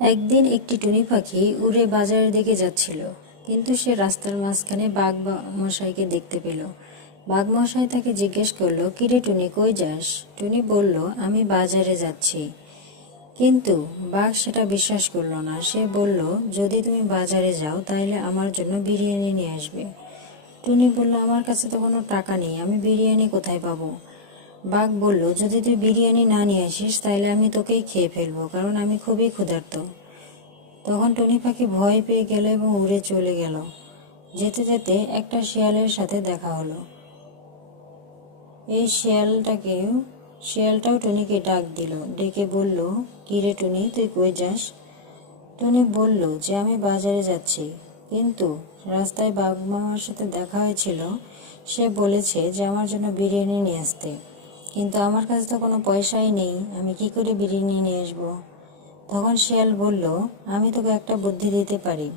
একদিন একটি টুনি পাখি উড়ে বাজারের দিকে যাচ্ছিল, কিন্তু সে রাস্তার মাঝখানে বাঘ মশাইকে দেখতে পেল। বাঘ মশাই তাকে জিজ্ঞেস করলো, কিরে টুনি, কই যাস? টুনি বলল, আমি বাজারে যাচ্ছি। কিন্তু বাঘ সেটা বিশ্বাস করলো না। সে বলল, যদি তুমি বাজারে যাও তাহলে আমার জন্য বিরিয়ানি নিয়ে আসবে। টুনি বলল, আমার কাছে তো কোনো টাকা নেই, আমি বিরিয়ানি কোথায় পাবো? বাঘ বলল, যদি তুই বিরিয়ানি না নিয়ে আসিস তাহলে আমি তোকেই খেয়ে ফেলবো, কারণ আমি খুবই ক্ষুধার্ত। তখন টুনি পাখি ভয় পেয়ে গেল এবং উড়ে চলে গেল। যেতে যেতে একটা শিয়ালের সাথে দেখা হলো। এই শিয়ালটাও টুনিকে ডাক দিল, ডেকে বলল, কিরে টুনি, তুই কই যাস? টুনি বলল যে আমি বাজারে যাচ্ছি, কিন্তু রাস্তায় বাঘ মামার সাথে দেখা হয়েছিল। সে বলেছে যে আমার জন্য বিরিয়ানি নিয়ে আসতে, কিন্তু আমার কাছে তো কোনো পয়সাই নেই, আমি কি করে বিরিয়ানি নিয়ে আসবো? তখন শিয়াল বলল, আমি তোকে একটা বুদ্ধি দিতে পারি।